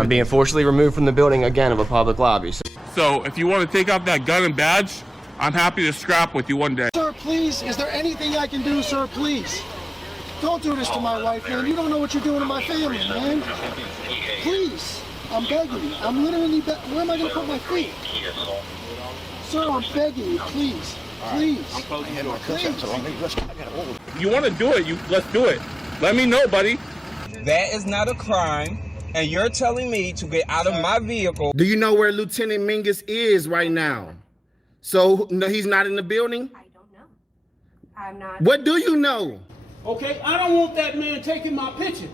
I'm being forcibly removed from the building again of a public lobby. So if you want to take out that gun and badge, I'm happy to scrap with you one day. Sir, please, is there anything I can do, sir, please? Don't do this to my wife, man. You don't know what you're doing to my family, man. Please, I'm begging you. I'm literally where am I going to put my feet? Sir, I'm begging you, please. Please. Please. You want to do it, let's do it. Let me know, buddy. That is not a crime, and you're telling me to get out of my vehicle. Do you know where Lieutenant Mingus is right now? So, no, he's not in the building? I don't know. I'm not. What do you know? Okay, I don't want that man taking my picture.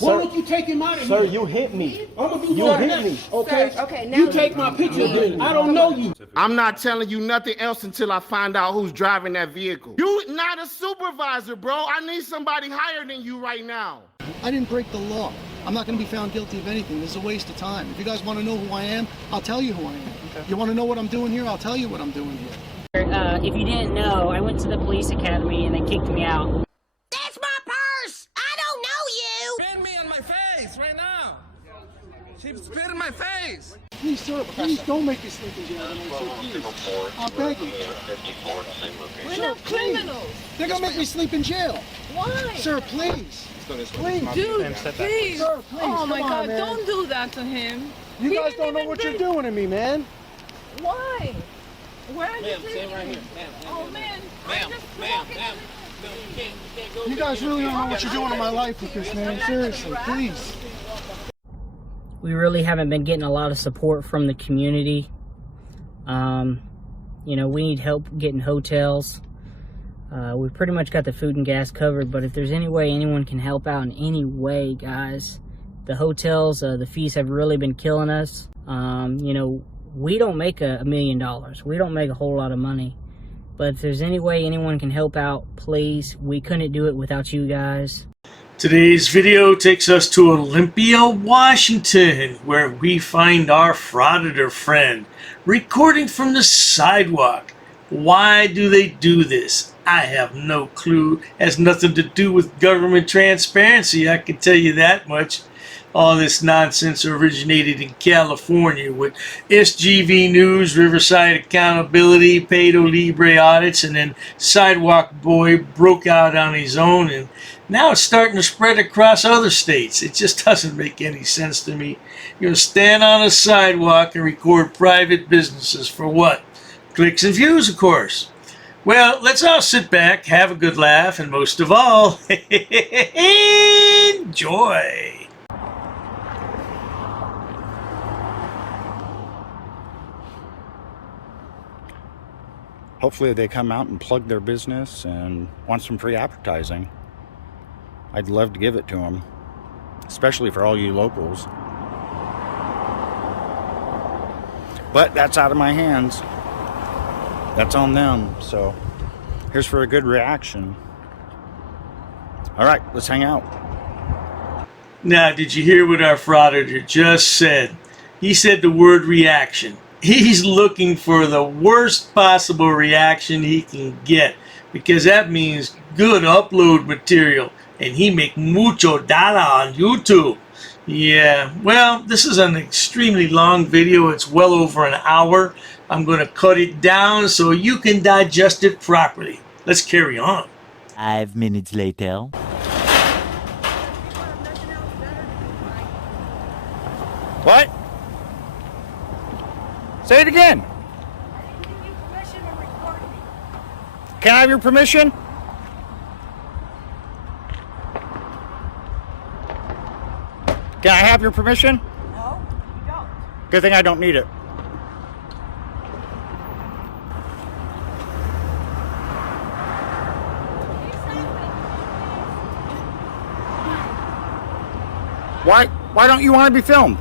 Why don't you take him out of here? Sir, you hit me. I'm gonna do You that hit next, me. okay? Sir, okay, now you take my picture again. I don't know you. I'm not telling you nothing else until I find out who's driving that vehicle. You not a supervisor, bro. I need somebody higher than you right now. I didn't break the law. I'm not going to be found guilty of anything. This is a waste of time. If you guys want to know who I am, I'll tell you who I am. Okay. You want to know what I'm doing here? I'll tell you what I'm doing here. If you didn't know, I went to the police academy and they kicked me out. That's my purse! I don't know you! Spit me on my face right now. She spit in my face. Please, sir, please don't make me sleep in jail tonight, sir, please. I'm begging. We're not criminals! They're going to make me sleep in jail. Why? Sir, please. Please. Dude, please! Sir, please, Oh my come on, God, man. don't do that to him! You He guys didn't don't know even what bring- you're doing to me, man. Why? Where are you Ma'am, taking stand right me? here. Ma'am, Oh man, ma'am, I'm just ma'am, walking. ma'am. No, you can't go. You guys really don't know what you're doing in my life with this, man. Seriously, please. We really haven't been getting a lot of support from the community. You know, we need help getting hotels. We pretty much got the food and gas covered, but if there's any way anyone can help out in any way, guys, the hotels, the fees have really been killing us. You know, we don't make $1 million. We don't make a whole lot of money. But if there's any way anyone can help out, please. We couldn't do it without you guys. Today's video takes us to Olympia, Washington, where we find our Frauditor friend recording from the sidewalk. Why do they do this? I have no clue. Has nothing to do with government transparency, I can tell you that much. All this nonsense originated in California with SGV News, Riverside Accountability, Pado Libre audits, and then Sidewalk Boy broke out on his own, and now it's starting to spread across other states. It just doesn't make any sense to me. You're going to stand on a sidewalk and record private businesses for what? Clicks and views, of course. Well, let's all sit back, have a good laugh, and most of all, enjoy. Hopefully they come out and plug their business and want some free advertising. I'd love to give it to them, especially for all you locals. But that's out of my hands. That's on them, so here's for a good reaction. All right, let's hang out. Now, did you hear what our Frauditor just said? He said the word reaction. He's looking for the worst possible reaction he can get, because that means good upload material, and he make mucho dollar on YouTube. Yeah, well, this is an extremely long video. It's well over an hour. I'm going to cut it down so you can digest it properly. Let's carry on. 5 minutes later. What? Say it again. Can I have your permission? Can I have your permission? No, you don't. Good thing I don't need it. Why don't you want to be filmed?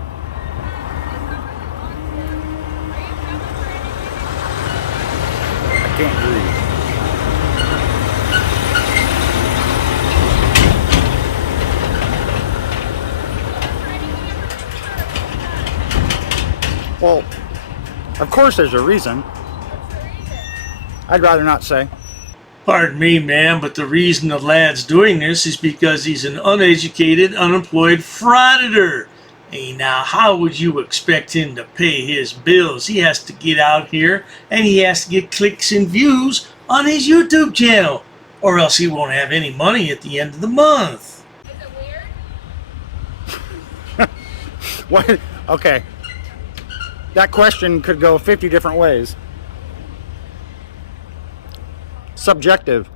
I can't breathe. Well, of course there's a reason. I'd rather not say. Pardon me, ma'am, but the reason the lad's doing this is because he's an uneducated, unemployed frauditor. Hey, now, how would you expect him to pay his bills? He has to get out here and he has to get clicks and views on his YouTube channel, or else he won't have any money at the end of the month. Is it weird? What? Okay. That question could go 50 different ways. Subjective.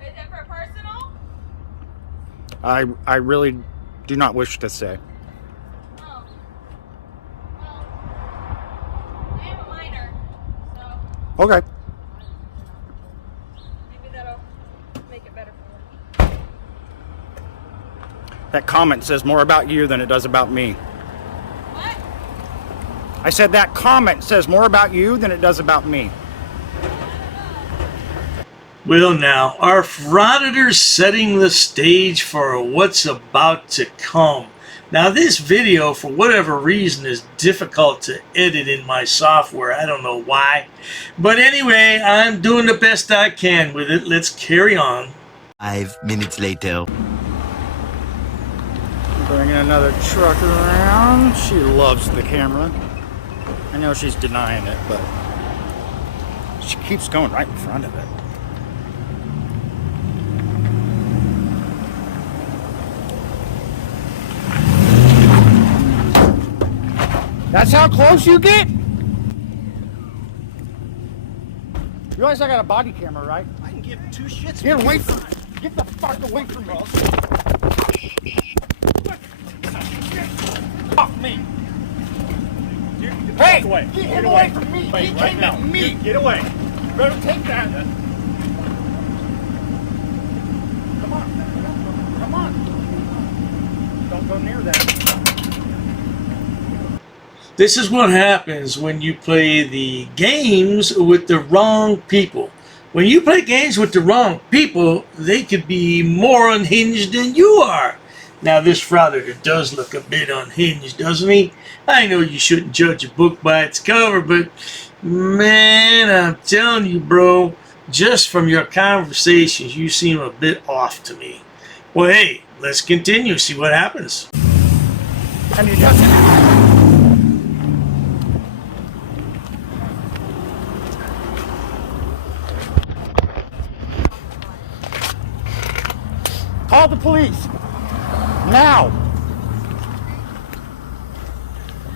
Is it for personal? I really do not wish to say. Oh. Well, I am a minor, so Okay. maybe that'll make it better for me. That comment says more about you than it does about me. What? I said that comment says more about you than it does about me. Well, now, our Frauditors setting the stage for what's about to come. Now, this video, for whatever reason, is difficult to edit in my software. I don't know why. But anyway, I'm doing the best I can with it. Let's carry on. 5 minutes later. Bringing another truck around. She loves the camera. I know she's denying it, but she keeps going right in front of it. That's how close you get? You realize I got a body camera, right? I can give two shits. Get away from me. Get the fuck away from me. Off me. Hey, get away from me. He came at me. Get away. Better take that. Come on. Come on. Don't go near that. This is what happens when you play the games with the wrong people. When you play games with the wrong people, they could be more unhinged than you are. Now, this Frauditor does look a bit unhinged, doesn't he? I know you shouldn't judge a book by its cover, but man, I'm telling you, bro, just from your conversations, you seem a bit off to me. Well, hey, let's continue, see what happens. And he doesn't. Call the police. Now.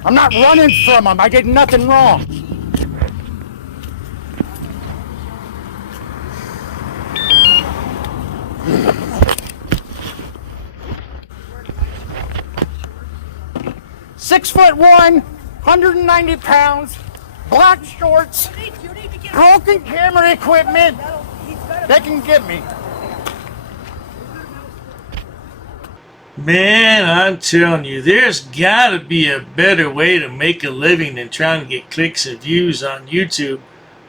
I'm not running from them. I did nothing wrong. "6'1", 190 pounds, black shorts, broken camera equipment. They can get me. Man, I'm telling you, there's got to be a better way to make a living than trying to get clicks and views on YouTube.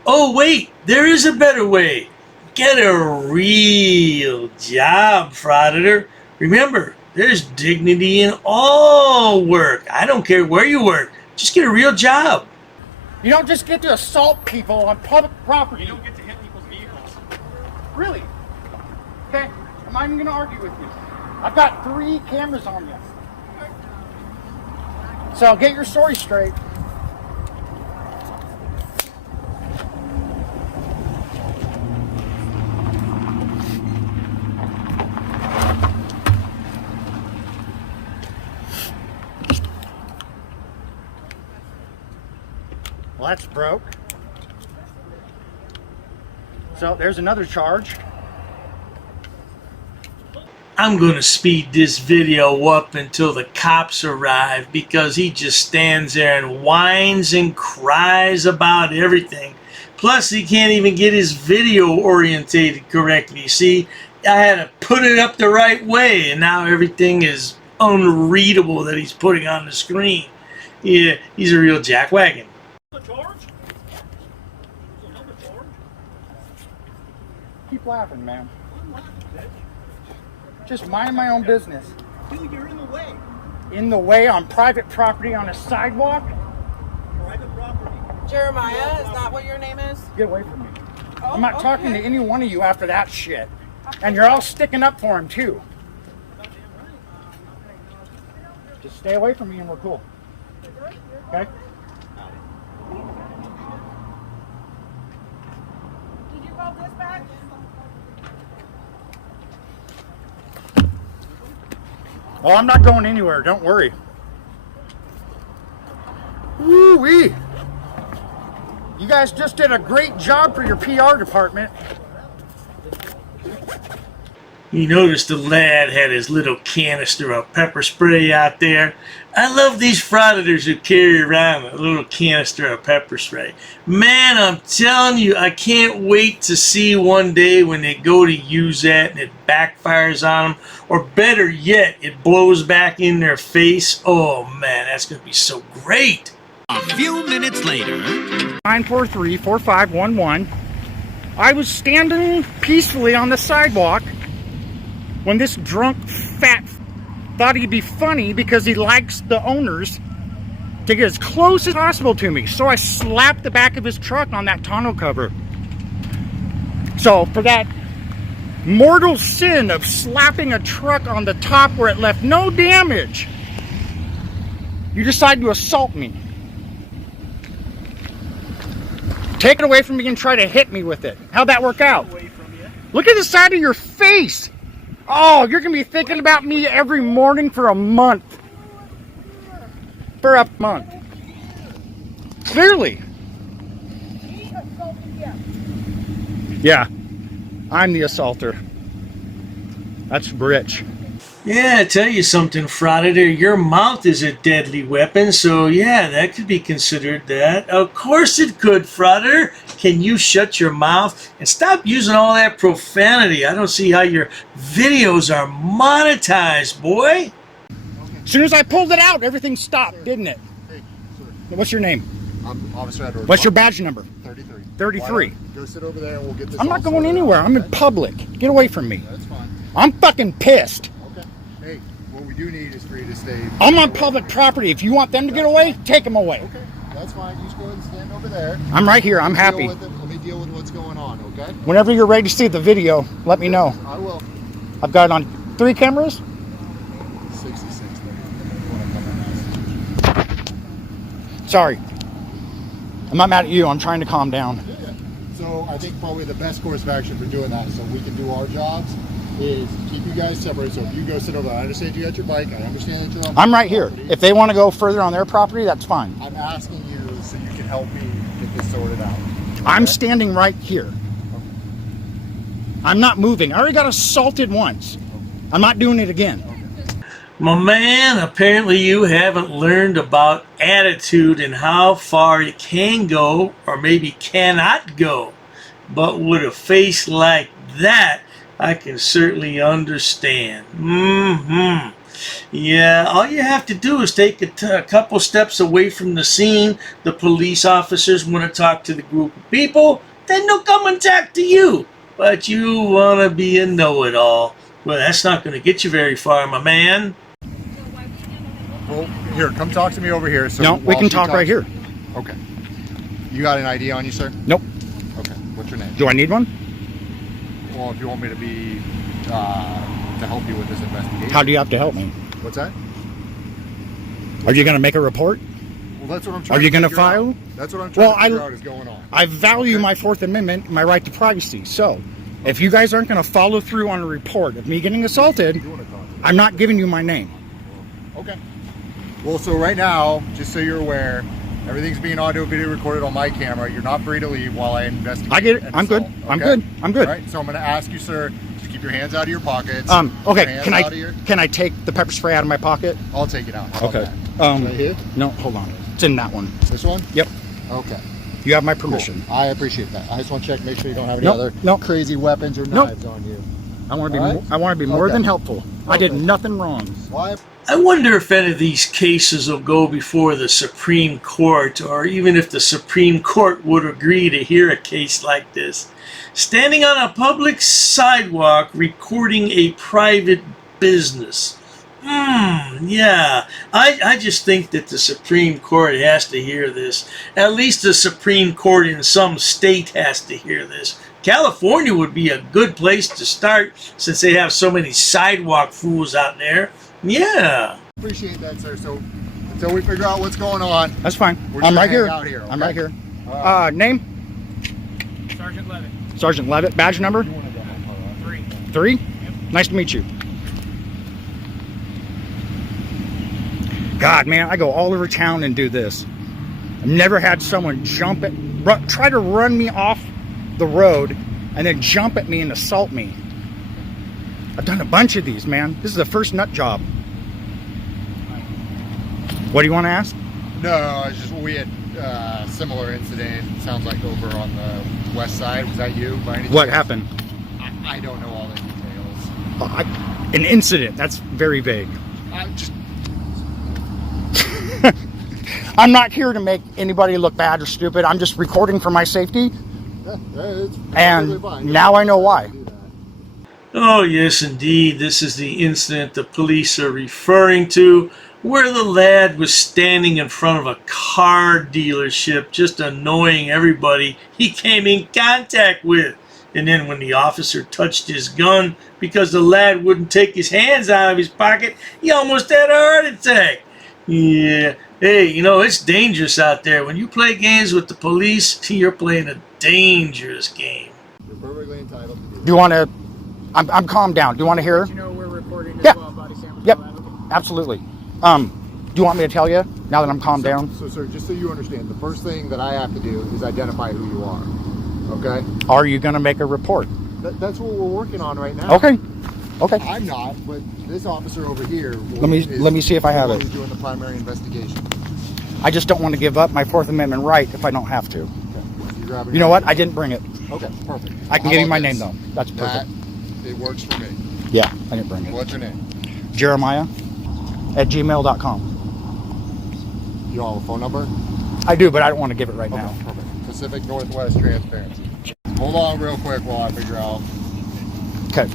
Oh, wait, there is a better way. Get a real job, Frauditor. Remember, there's dignity in all work. I don't care where you work. Just get a real job. You don't just get to assault people on public property. You don't get to hit people's vehicles. Really? Okay, I'm not even going to argue with you. I've got 3 cameras on you. So get your story straight. Well, that's broke. So there's another charge. I'm going to speed this video up until the cops arrive because he just stands there and whines and cries about everything. Plus, he can't even get his video orientated correctly. See, I had to put it up the right way, and now everything is unreadable that he's putting on the screen. Yeah, he's a real jackwagon. Keep laughing, man. Just mind my own business. Dude, you're in the way. In the way on private property on a sidewalk? Private property. Jeremiah, is that what your name is? Get away from me. I'm not talking to any one of you after that shit. And you're all sticking up for him too. Just stay away from me and we're cool. Okay? Did you call dispatch? Oh, I'm not going anywhere. Don't worry. Woo-wee. You guys just did a great job for your PR department. You noticed the lad had his little canister of pepper spray out there. I love these frauditors who carry around a little canister of pepper spray. Man, I'm telling you, I can't wait to see one day when they go to use that and it backfires on them. Or better yet, it blows back in their face. Oh man, that's going to be so great. A few minutes later. 943-4511. I was standing peacefully on the sidewalk when this drunk fat thought he'd be funny because he likes the owners to get as close as possible to me. So I slapped the back of his truck on that tonneau cover. So for that mortal sin of slapping a truck on the top where it left no damage, you decide to assault me. Take it away from me and try to hit me with it. How'd that work out? Look at the side of your face. Oh, you're going to be thinking about me every morning for a month. For a month. Clearly. Yeah, I'm the assaulter. That's rich. Yeah, I tell you something, Frauditor, your mouth is a deadly weapon, so yeah, that could be considered that. Of course it could, Frauditor. Can you shut your mouth and stop using all that profanity? I don't see how your videos are monetized, boy. As soon as I pulled it out, everything stopped, didn't it? Hey, sir. What's your name? I'm Officer Edwards. What's your badge number? 33. 33. Go sit over there and we'll get this. I'm not going sorted anywhere. out, I'm okay? in public. Get away from me. That's fine. I'm fucking pissed. Okay. Hey, what we do need is for you to stay. I'm on public property. If you want them to get away, take them away. Okay. That's fine. You just go ahead and stand over there. I'm right here. I'm happy. Let me deal with what's going on, okay? Whenever you're ready to see the video, let me know. I will. I've got it on 3 cameras. 66. Sorry. I'm not mad at you. I'm trying to calm down. Yeah. So I think probably the best course of action for doing that so we can do our jobs is keep you guys separate. So if you go sit over there, I understand you got your bike. I understand that you're on I'm right here. property. If they want to go further on their property, that's fine. I'm asking you so you can help me get this sorted out. Okay? I'm standing right here. Okay. I'm not moving. I already got assaulted once. I'm not doing it again. My man, apparently you haven't learned about attitude and how far you can go or maybe cannot go. But with a face like that, I can certainly understand. Yeah, all you have to do is take a couple steps away from the scene. The police officers want to talk to the group of people, then they'll come and talk to you. But you want to be a know-it-all. Well, that's not going to get you very far, my man. Well, here, come talk to me over here. So No, we can talk right here. Okay. You got an ID on you, sir? Nope. Okay. What's your name? Do I need one? Well, if you want me to be to help you with this investigation. How do you have to help me? What's that? Are you going to make a report? Well, that's what I'm trying. Are you going to file? Out. That's what I'm trying to figure out is going on. I value my 4th Amendment, my right to privacy. So, if you guys aren't going to follow through on a report of me getting assaulted, I'm not giving you my name. Okay. Well, so right now, just so you're aware, everything's being audio video recorded on my camera. You're not free to leave while I investigate. I get it. I'm good. I'm good. I'm good. All right. So I'm going to ask you, sir, to keep your hands out of your pockets. Okay. Can I take the pepper spray out of my pocket? I'll take it out. Okay. Right here? No, hold on. It's in that one. This one? Yep. Okay. You have my permission. Cool. I appreciate that. I just want to check, make sure you don't have any other crazy weapons or knives on you. I want to be more than helpful. I did nothing wrong. Why? I wonder if any of these cases will go before the Supreme Court, or even if the Supreme Court would agree to hear a case like this. Standing on a public sidewalk recording a private business. Yeah, I just think that the Supreme Court has to hear this. At least the Supreme Court in some state has to hear this. California would be a good place to start since they have so many sidewalk fools out there. Yeah. Appreciate that, sir. So until we figure out what's going on, That's fine. we're I'm just right gonna here. hang out here, I'm okay? right here. Name? Sergeant Levitt. Sergeant Levitt. Badge number? 3. 3? Yep. Nice to meet you. God, man, I go all over town and do this. I've never had someone try to run me off the road and then jump at me and assault me. I've done a bunch of these, man. This is the first nut job. What do you want to ask? No, it's just we had similar incident. Sounds like over on the west side. Was that you? By any What chance? happened? I don't know all the details. An incident. That's very vague. I'm not here to make anybody look bad or stupid. I'm just recording for my safety. Yeah, it's And fine. now I know why. Oh, yes, indeed. This is the incident the police are referring to, where the lad was standing in front of a car dealership, just annoying everybody he came in contact with. And then when the officer touched his gun because the lad wouldn't take his hands out of his pocket, he almost had a heart attack. Yeah. Hey, you know, it's dangerous out there. When you play games with the police, you're playing a dangerous game. You're perfectly entitled to do Do you want to... I'm calmed down. Do you want to hear? You know we're reporting as Yeah. well, body sample. Yep. Absolutely. Do you want me to tell you now that I'm calmed down? So, sir, just so you understand, the first thing that I have to do is identify who you are. Okay? Are you going to make a report? That's what we're working on right now. Okay. Okay. I'm not, but this officer over here. Let me see if I have it. Who's doing the primary investigation? I just don't want to give up my Fourth Amendment right if I don't have to. Okay. You know what? I didn't bring it. Okay, perfect. I can How give you about my this? name, though. That's perfect. It works for me. Yeah, I didn't bring it. What's your name? Jeremiah@gmail.com. You all have a phone number? I do, but I don't want to give it right Okay, now. perfect. Pacific Northwest Transparency. Hold on real quick while I figure out. Okay.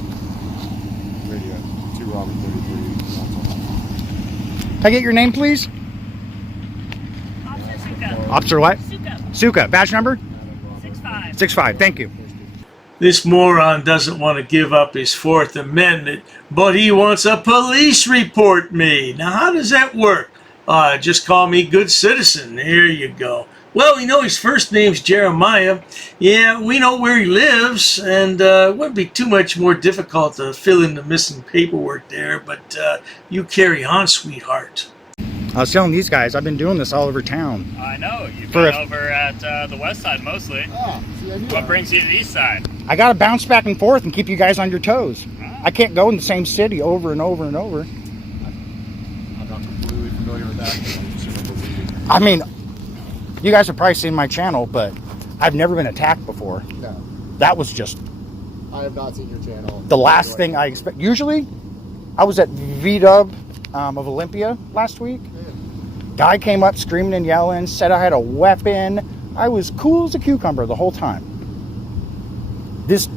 Radio 2 Robert 33. Can I get your name, please? Officer Suka. Officer what? Suka. Suka. Badge number? 6'5". 6'5". Thank you. This moron doesn't want to give up his Fourth Amendment, but he wants a police report made. Now, how does that work? Just call me good citizen. There you go. Well, you know his first name's Jeremiah. Yeah, we know where he lives, and it wouldn't be too much more difficult to fill in the missing paperwork there, but you carry on, sweetheart. I was telling these guys, I've been doing this all over town. I know. You've For been a- over at the west side mostly. Oh, see, I knew What that. brings you to the east side? I got to bounce back and forth and keep you guys on your toes. I can't go in the same city over and over and over. I'm not completely familiar with that. But I'm just gonna believe it. I mean, you guys have probably seen my channel, but I've never been attacked before. No, That was just I have not seen your channel. the last thing I expect. Usually, I was at VDub of Olympia last week. Guy came up screaming and yelling, said I had a weapon. I was cool as a cucumber the whole time. This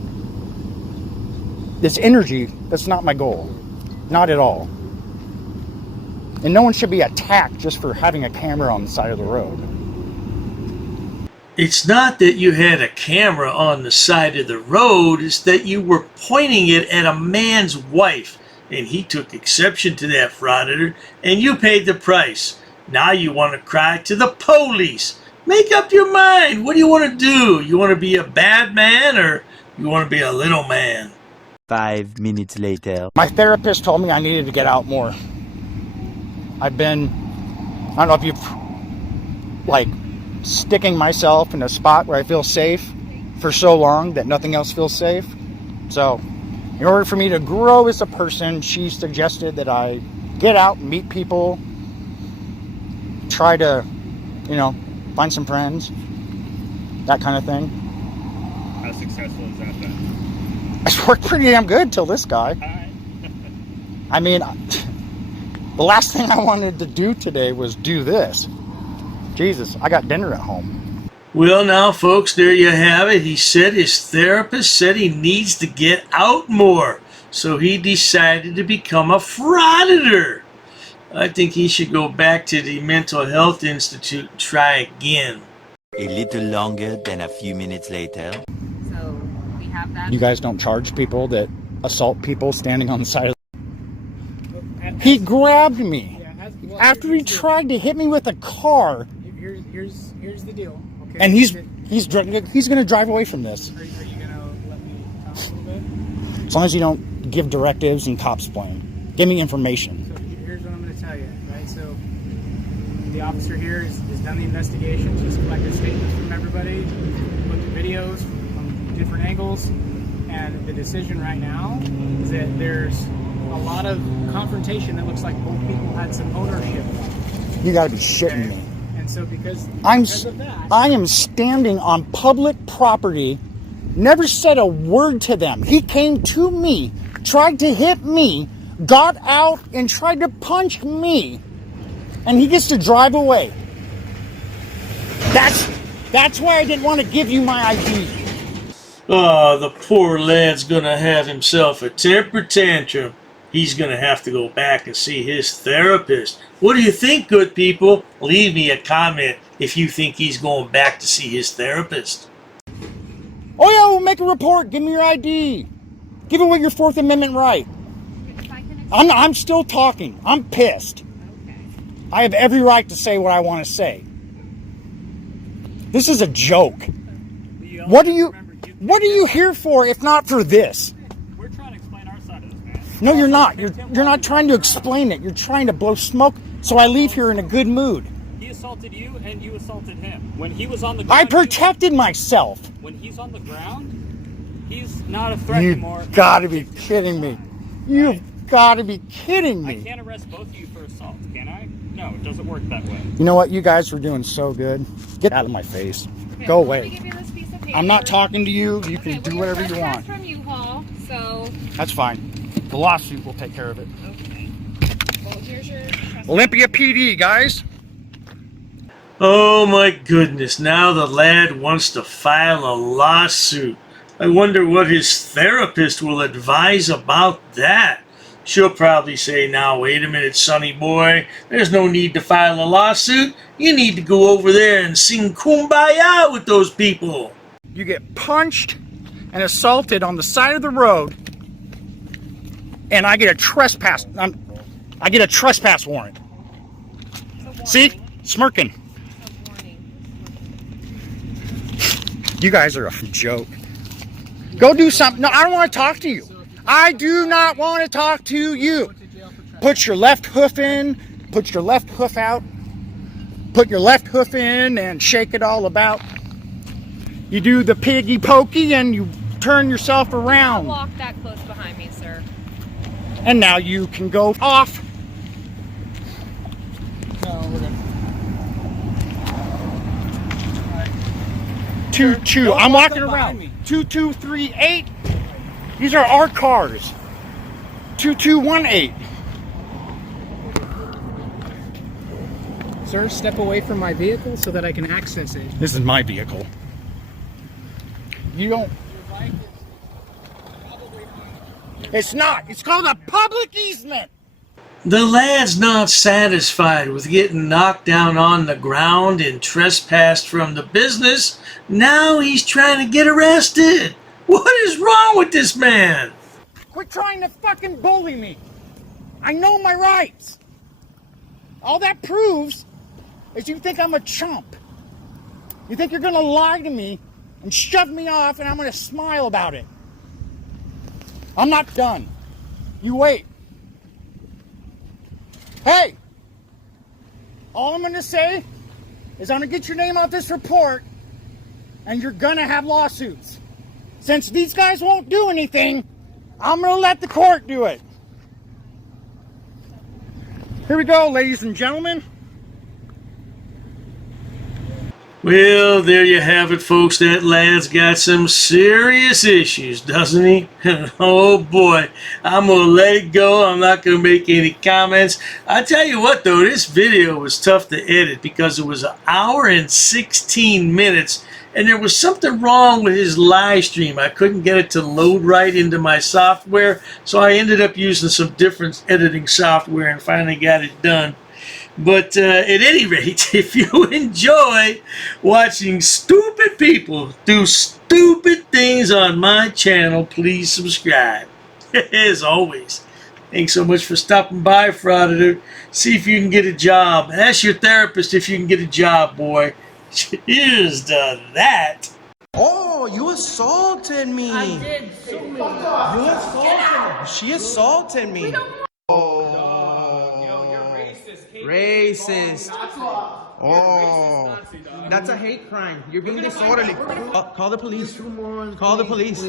energy, that's not my goal. Not at all. And no one should be attacked just for having a camera on the side of the road. It's not that you had a camera on the side of the road, it's that you were pointing it at a man's wife, and he took exception to that, Frauditor, and you paid the price. Now you want to cry to the police. Make up your mind. What do you want to do? You want to be a bad man, or you want to be a little man? 5 minutes later. My therapist told me I needed to get out more. I've been, I don't know if you've, like, sticking myself in a spot where I feel safe for so long that nothing else feels safe. So, in order for me to grow as a person, she suggested that I get out, meet people, try to, you know, find some friends, that kind of thing. How successful is that then? It's worked pretty damn good till this guy. I mean, the last thing I wanted to do today was do this. Jesus, I got dinner at home. Well, now, folks, there you have it. He said his therapist said he needs to get out more, so he decided to become a frauditor. I think he should go back to the mental health institute and try again. A little longer than a few minutes later. So, have that. You guys don't charge people that assault people standing on the side of the... He grabbed me. After he tried to hit me with a car. Here's the deal. Okay. And he's going to drive away from this. Are you going to let me talk a little bit? As long as you don't give directives and cops blame. Give me information. So here's what I'm going to tell you, right? So the officer here has done the investigation. He's collected statements from everybody, looked at videos from different angles, and the decision right now is that there's a lot of confrontation that looks like both people had some ownership. You got to be shitting me. And so because of that, I am standing on public property, never said a word to them. He came to me, tried to hit me, got out and tried to punch me, and he gets to drive away. That's why I didn't want to give you my ID. Oh, the poor lad's gonna have himself a temper tantrum. He's gonna have to go back and see his therapist. What do you think, good people? Leave me a comment if you think he's going back to see his therapist. Oh yeah, we'll make a report. Give me your ID. Give away your Fourth Amendment right. I'm still talking. I'm pissed. I have every right to say what I want to say. This is a joke. What are you here for if not for this? We're trying to explain our side of this, man. No, you're not. You're not trying to explain it. You're trying to blow smoke so I leave here in a good mood. He assaulted you and you assaulted him. When he was on the ground, I protected myself. When he's on the ground, he's not a threat anymore. You've got to be kidding me. You've got to be kidding me. I can't arrest both of you for assault, can I? No, it doesn't work that way. You know what? You guys were doing so good. Get out of my face. Go away. I'm not talking to you. You can do whatever you want. From U-Haul, so That's fine. The lawsuit will take care of it. okay. Well, here's your Olympia PD, guys. Oh my goodness, now the lad wants to file a lawsuit. I wonder what his therapist will advise about that. She'll probably say, now wait a minute, sonny boy, there's no need to file a lawsuit. You need to go over there and sing Kumbaya with those people. You get punched and assaulted on the side of the road, and I get a trespass. I get a trespass warrant. See? Smirking. You guys are a joke. Go do something. No, I don't want to talk to you. I do not want to talk to you. Put your left hoof in. Put your left hoof out. Put your left hoof in and shake it all about. You do the piggy pokey and you turn yourself around. Don't walk that close behind me, sir. And now you can go off. no, we're good. 2-2. I'm walking around. 2238. These are our cars. 2218. Sir, step away from my vehicle so that I can access it. This is my vehicle. You don't. It's not. It's called a public easement. The lad's not satisfied with getting knocked down on the ground and trespassed from the business. Now he's trying to get arrested. What is wrong with this man? Quit trying to fucking bully me. I know my rights. All that proves is you think I'm a chump. You think you're gonna lie to me and shove me off and I'm gonna smile about it. I'm not done. You wait. Hey! All I'm gonna say is I'm gonna get your name off this report and you're gonna have lawsuits. Since these guys won't do anything, I'm gonna let the court do it. Here we go, ladies and gentlemen. Well, there you have it, folks. That lad's got some serious issues, doesn't he? Oh boy, I'm gonna let it go. I'm not gonna make any comments. I tell you what though, this video was tough to edit because it was 1 hour and 16 minutes and there was something wrong with his live stream. I couldn't get it to load right into my software, so I ended up using some different editing software and finally got it done. But at any rate, if you enjoy watching stupid people do stupid things on my channel, please subscribe. As always, thanks so much for stopping by, Frauditor. See if you can get a job. Ask your therapist if you can get a job, boy. Cheers to that. Oh, you assaulted me. I did so many. You assaulted me. She assaulted me. Racist. Oh, that's a hate crime. You're being disorderly. Call the police. Call the police.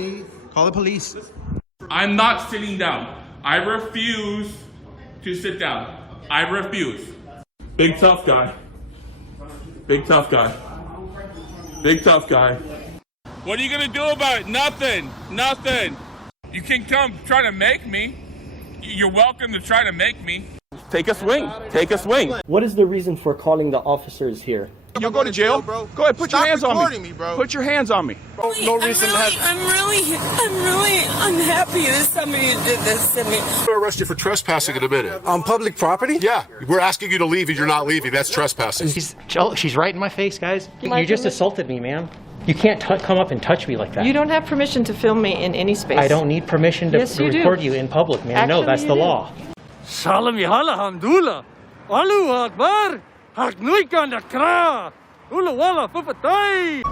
Call the police. I'm not sitting down. I refuse to sit down. I refuse. Big tough guy. Big tough guy. Big tough guy. What are you gonna do about it? Nothing. Nothing. You can come try to make me. You're welcome to try to make me. Take a swing. Take a swing. What is the reason for calling the officers here? You'll go to jail. Go ahead, put your hands on me. Put your hands on me. No reason I'm really unhappy that somebody did this to me. We'll arrest you for trespassing in a minute. On public property? Yeah, we're asking you to leave and you're not leaving. That's trespassing. She's right in my face, guys. You just assaulted me, ma'am. You can't come up and touch me like that. You don't have permission to film me in any space. I don't need permission to record you in public, ma'am. No, that's the law. Salam yahala hamdullah. Allahu Akbar. Haknuikan da kra. Ula wala fufatay.